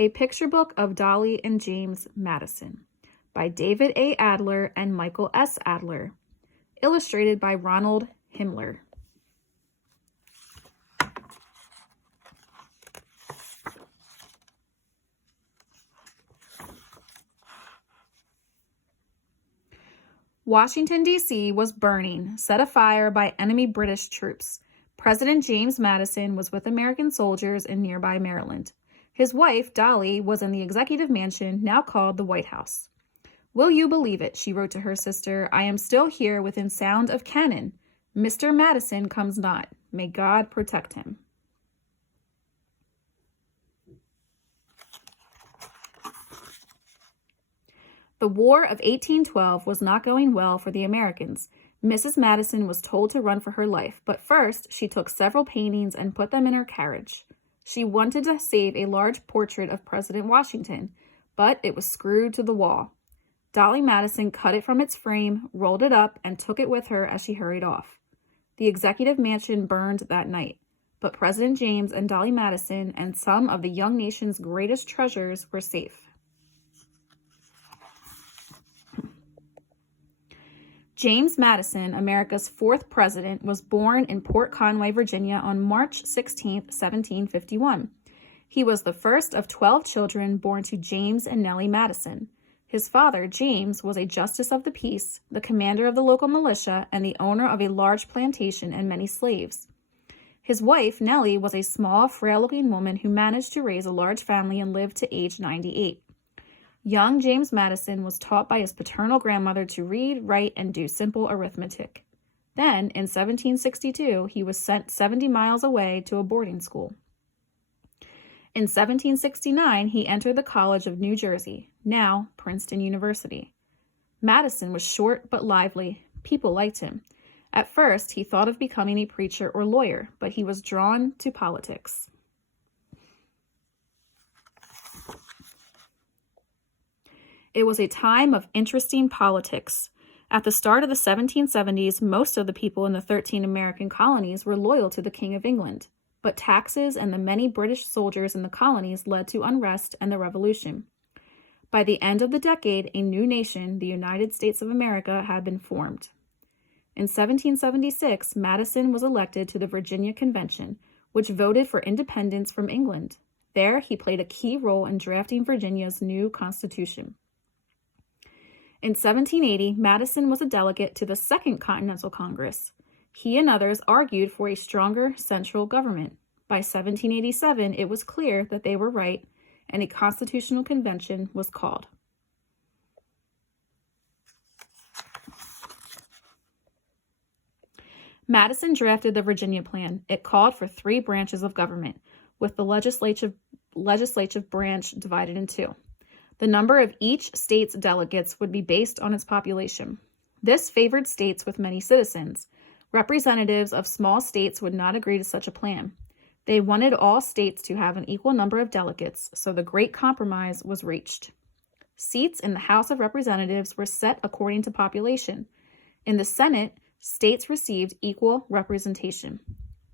A Picture Book of Dolley and James Madison by David A. Adler and Michael S. Adler. Illustrated by Ronald Himmler. Washington, D.C. was burning, set afire by enemy British troops. President James Madison was with American soldiers in nearby Maryland. His wife, Dolley, was in the executive mansion, now called the White House. "Will you believe it?" she wrote to her sister. "I am still here within sound of cannon. Mr. Madison comes not. May God protect him." The War of 1812 was not going well for the Americans. Mrs. Madison was told to run for her life, but first she took several paintings and put them in her carriage. She wanted to save a large portrait of President Washington, but it was screwed to the wall. Dolley Madison cut it from its frame, rolled it up, and took it with her as she hurried off. The executive mansion burned that night, but President James and Dolley Madison and some of the young nation's greatest treasures were safe. James Madison, America's fourth president, was born in Port Conway, Virginia on March 16, 1751. He was the first of 12 children born to James and Nellie Madison. His father, James, was a justice of the peace, the commander of the local militia, and the owner of a large plantation and many slaves. His wife, Nellie, was a small, frail-looking woman who managed to raise a large family and lived to age 98. Young James Madison was taught by his paternal grandmother to read, write, and do simple arithmetic. Then, in 1762, he was sent 70 miles away to a boarding school. In 1769, he entered the College of New Jersey, now Princeton University. Madison was short but lively. People liked him. At first, he thought of becoming a preacher or lawyer, but he was drawn to politics. It was a time of interesting politics. At the start of the 1770s, most of the people in the 13 American colonies were loyal to the King of England, but taxes and the many British soldiers in the colonies led to unrest and the Revolution. By the end of the decade, a new nation, the United States of America, had been formed. In 1776, Madison was elected to the Virginia Convention, which voted for independence from England. There, he played a key role in drafting Virginia's new constitution. In 1780, Madison was a delegate to the Second Continental Congress. He and others argued for a stronger central government. By 1787, it was clear that they were right, and a constitutional convention was called. Madison drafted the Virginia Plan. It called for 3 branches of government, with the legislative branch divided in 2. The number of each state's delegates would be based on its population. This favored states with many citizens. Representatives of small states would not agree to such a plan. They wanted all states to have an equal number of delegates, so the Great Compromise was reached. Seats in the House of Representatives were set according to population. In the Senate, states received equal representation.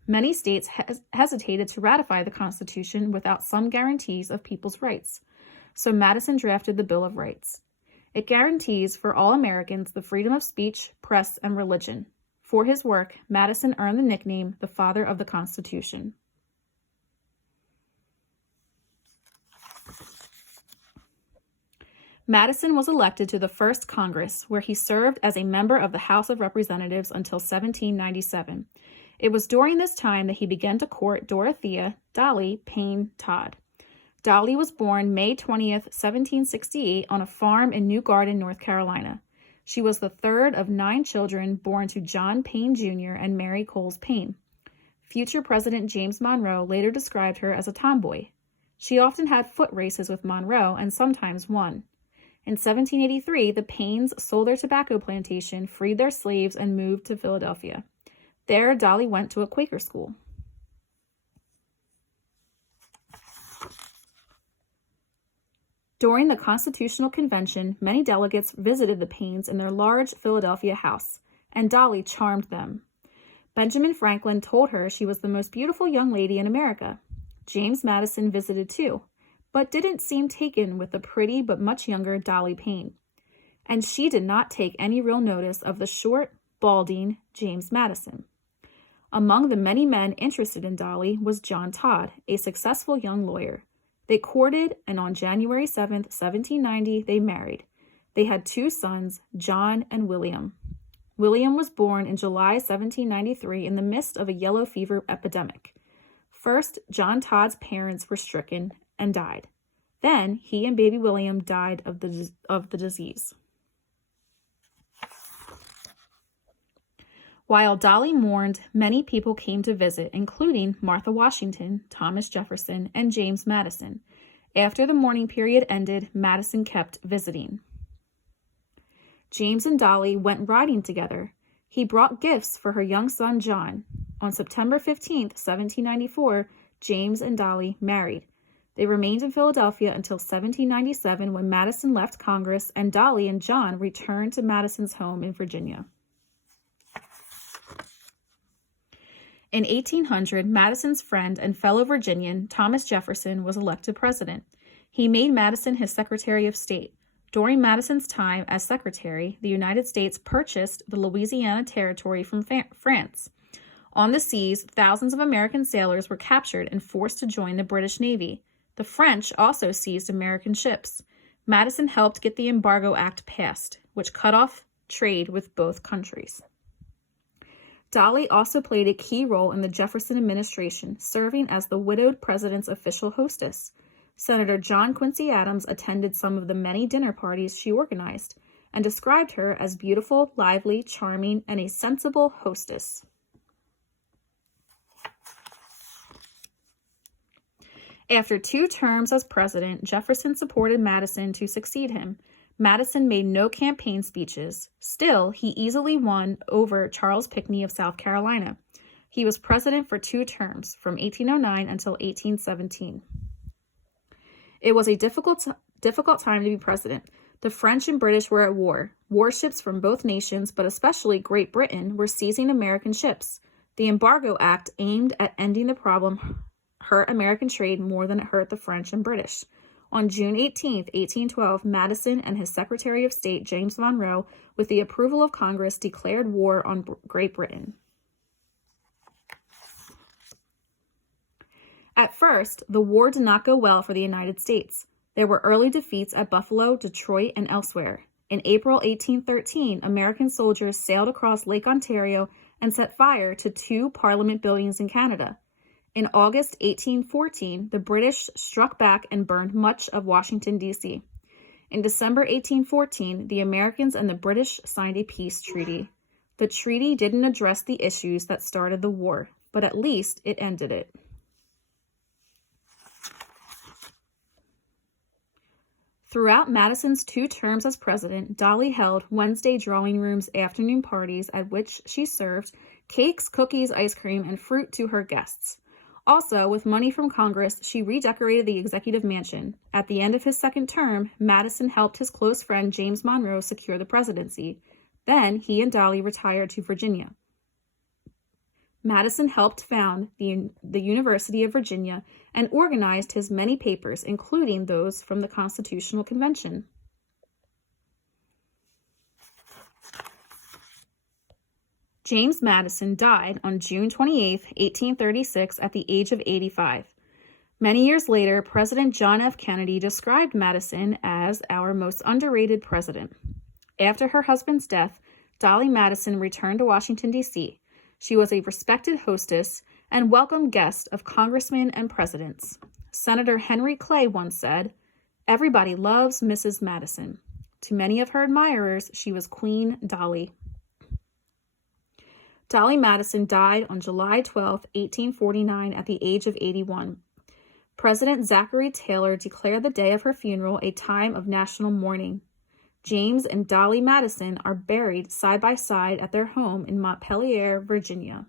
Many states hesitated to ratify the Constitution without some guarantees of people's rights. So Madison drafted the Bill of Rights. It guarantees for all Americans the freedom of speech, press, and religion. For his work, Madison earned the nickname the Father of the Constitution. Madison was elected to the First Congress, where he served as a member of the House of Representatives until 1797. It was during this time that he began to court Dorothea Dolley Payne Todd. Dolley was born May 20th, 1768, on a farm in New Garden, North Carolina. She was the third of 9 children born to John Payne Jr. and Mary Coles Payne. Future President James Monroe later described her as a tomboy. She often had foot races with Monroe and sometimes won. In 1783, the Paynes sold their tobacco plantation, freed their slaves, and moved to Philadelphia. There, Dolley went to a Quaker school. During the Constitutional Convention, many delegates visited the Paynes in their large Philadelphia house, and Dolley charmed them. Benjamin Franklin told her she was the most beautiful young lady in America. James Madison visited too. but didn't seem taken with the pretty but much younger Dolley Payne. And she did not take any real notice of the short, balding James Madison. Among the many men interested in Dolley was John Todd, a successful young lawyer. They courted, and on January 7, 1790, they married. They had 2 sons, John and William. William was born in July 1793 in the midst of a yellow fever epidemic. First, John Todd's parents were stricken and died. Then, he and baby William died of the disease. While Dolley mourned, many people came to visit, including Martha Washington, Thomas Jefferson, and James Madison. After the mourning period ended, Madison kept visiting. James and Dolley went riding together. He brought gifts for her young son John. On September 15, 1794, James and Dolley married. They remained in Philadelphia until 1797 when Madison left Congress and Dolley and John returned to Madison's home in Virginia. In 1800, Madison's friend and fellow Virginian, Thomas Jefferson, was elected president. He made Madison his Secretary of State. During Madison's time as secretary, the United States purchased the Louisiana Territory from France. On the seas, thousands of American sailors were captured and forced to join the British Navy. The French also seized American ships. Madison helped get the Embargo Act passed, which cut off trade with both countries. Dolley also played a key role in the Jefferson administration, serving as the widowed president's official hostess. Senator John Quincy Adams attended some of the many dinner parties she organized and described her as beautiful, lively, charming, and a sensible hostess. After 2 terms as president, Jefferson supported Madison to succeed him. Madison made no campaign speeches. Still, he easily won over Charles Pinckney of South Carolina. He was president for 2 terms, from 1809 until 1817. It was a difficult time to be president. The French and British were at war. Warships from both nations, but especially Great Britain, were seizing American ships. The Embargo Act aimed at ending the problem hurt American trade more than it hurt the French and British. On June 18, 1812, Madison and his Secretary of State, James Monroe, with the approval of Congress, declared war on Great Britain. At first, the war did not go well for the United States. There were early defeats at Buffalo, Detroit, and elsewhere. In April 1813, American soldiers sailed across Lake Ontario and set fire to 2 Parliament buildings in Canada. In August 1814, the British struck back and burned much of Washington, D.C. In December 1814, the Americans and the British signed a peace treaty. The treaty didn't address the issues that started the war, but at least it ended it. Throughout Madison's 2 terms as president, Dolley held Wednesday drawing rooms afternoon parties at which she served cakes, cookies, ice cream, and fruit to her guests. Also, with money from Congress, she redecorated the executive mansion. At the end of his 2nd term, Madison helped his close friend James Monroe secure the presidency. Then, he and Dolley retired to Virginia. Madison helped found the University of Virginia and organized his many papers, including those from the Constitutional Convention. James Madison died on June 28, 1836, at the age of 85. Many years later, President John F. Kennedy described Madison as our most underrated president. After her husband's death, Dolley Madison returned to Washington, D.C. She was a respected hostess and welcome guest of congressmen and presidents. Senator Henry Clay once said, "Everybody loves Mrs. Madison." To many of her admirers, she was Queen Dolley. Dolley Madison died on July 12, 1849, at the age of 81. President Zachary Taylor declared the day of her funeral a time of national mourning. James and Dolley Madison are buried side by side at their home in Montpelier, Virginia.